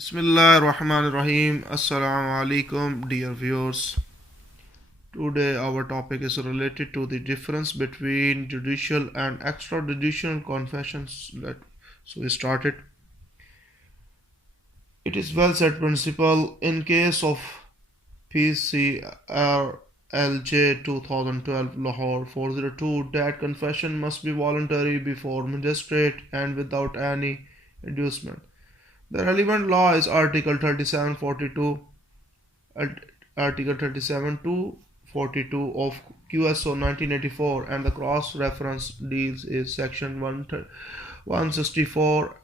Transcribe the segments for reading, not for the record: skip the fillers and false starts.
Bismillahirrahmanirrahim. Assalamu alaikum, dear viewers. Today, our topic is related to the difference between judicial and extrajudicial confessions. So, we started. It is well said principle in case of PCRLJ 2012 Lahore 402 that confession must be voluntary before magistrate and without any inducement. The relevant law is Article 3742, Article 37 to 42 of Q.S.O 1984, and the cross reference deals is Section 164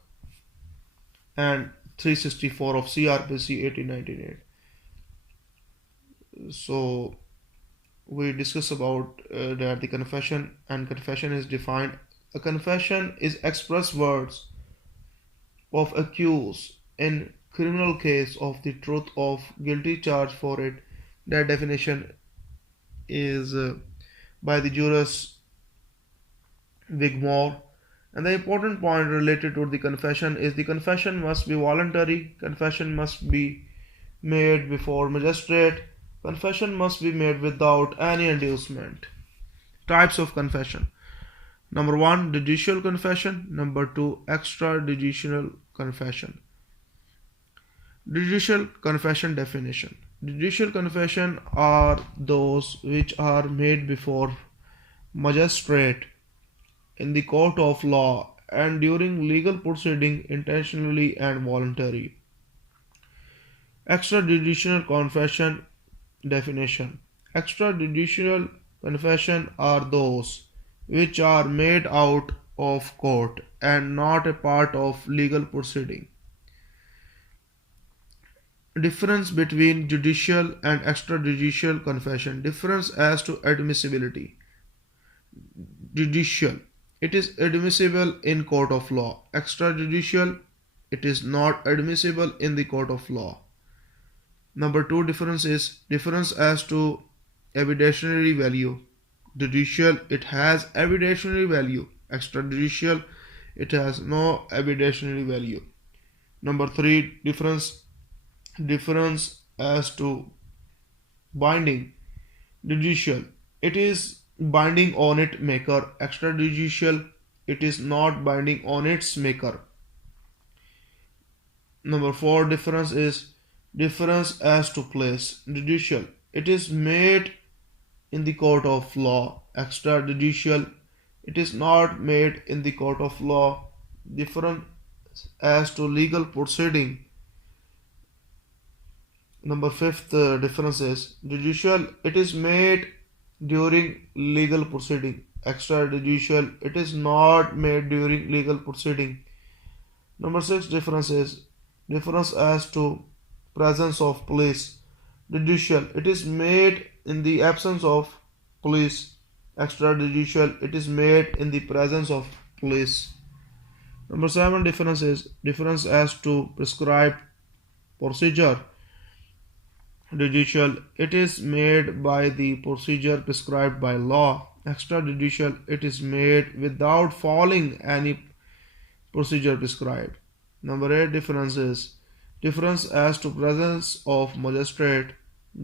and 364 of CRPC 1898. So we discuss about that the confession is defined. A confession is express words of accused in criminal case of the truth of guilty charge for it. That definition is by the jurist Wigmore. And the important point related to the confession is the confession must be voluntary, confession must be made before magistrate, confession must be made without any inducement. Types of confession. Number 1, judicial confession. Number 2, extrajudicial confession. Judicial confession definition. Judicial confession are those which are made before magistrate in the court of law and during legal proceeding intentionally and voluntary. Extrajudicial confession definition. Extrajudicial confession are those which are made out of court and not a part of legal proceeding. Difference between judicial and extrajudicial confession. Difference as to admissibility. Judicial, it is admissible in court of law. Extrajudicial, it is not admissible in the court of law. Number 2 difference is difference as to evidentiary value. Judicial, it has evidentiary value. Extrajudicial, it has no evidentiary value. Number 3 difference as to binding. Judicial, it is binding on its maker. Extrajudicial, it is not binding on its maker. Number 4 difference is difference as to place. Judicial, it is made in the court of law. Extrajudicial, it is not made in the court of law. Difference as to legal proceeding. Number 5th difference is judicial, it is made during legal proceeding. Extrajudicial, it is not made during legal proceeding. Number 6 difference is difference as to presence of police. Judicial, it is made in the absence of police. Extrajudicial, it is made in the presence of police. Number 7 difference is difference as to prescribed procedure. Judicial, it is made by the procedure prescribed by law. Extrajudicial, it is made without following any procedure prescribed. Number 8 difference is difference as to presence of magistrate.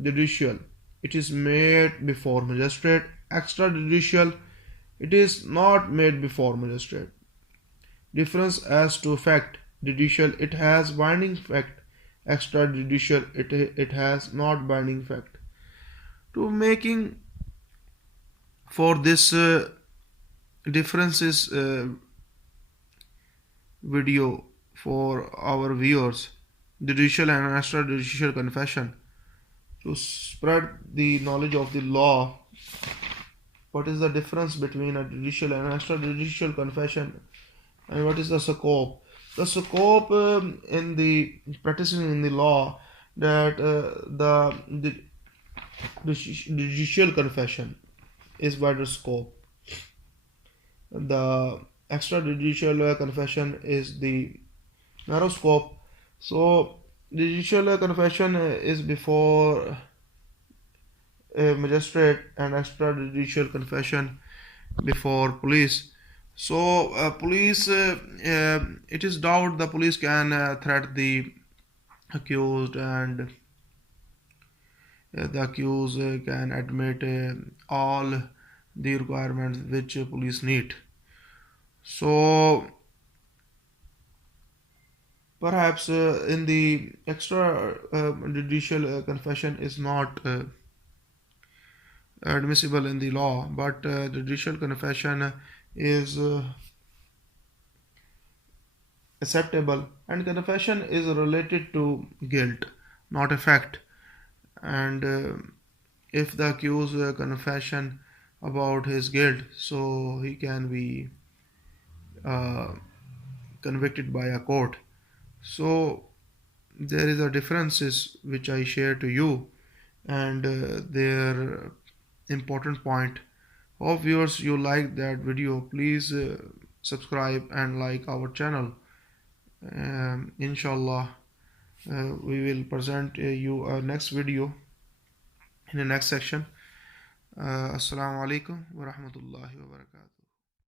Judicial, it is made before magistrate. Extrajudicial, it is not made before magistrate. Difference as to fact. Judicial, it has binding fact. Extrajudicial, it has not binding fact. To making for this differences video for our viewers, judicial and extrajudicial confession, to spread the knowledge of the law. What is the difference between a judicial and extrajudicial confession, and what is the scope? The scope in the practicing in the law that the judicial confession is wider scope. The extrajudicial confession is the narrow scope. So judicial confession is before a magistrate and extrajudicial confession before police. So police, it is doubt the police can threat the accused, and the accused can admit all the requirements which police need. So perhaps in the extra judicial confession is not admissible in the law, but judicial confession is acceptable, and confession is related to guilt, not effect. And if the accused confession about his guilt, so he can be uh, convicted by a court. So there is a differences which I share to you, and their important point. Hope viewers you like that video. Please subscribe and like our channel. Inshallah, we will present you a next video in the next section. Assalamu alaikum wa rahmatullahi wa barakatuh.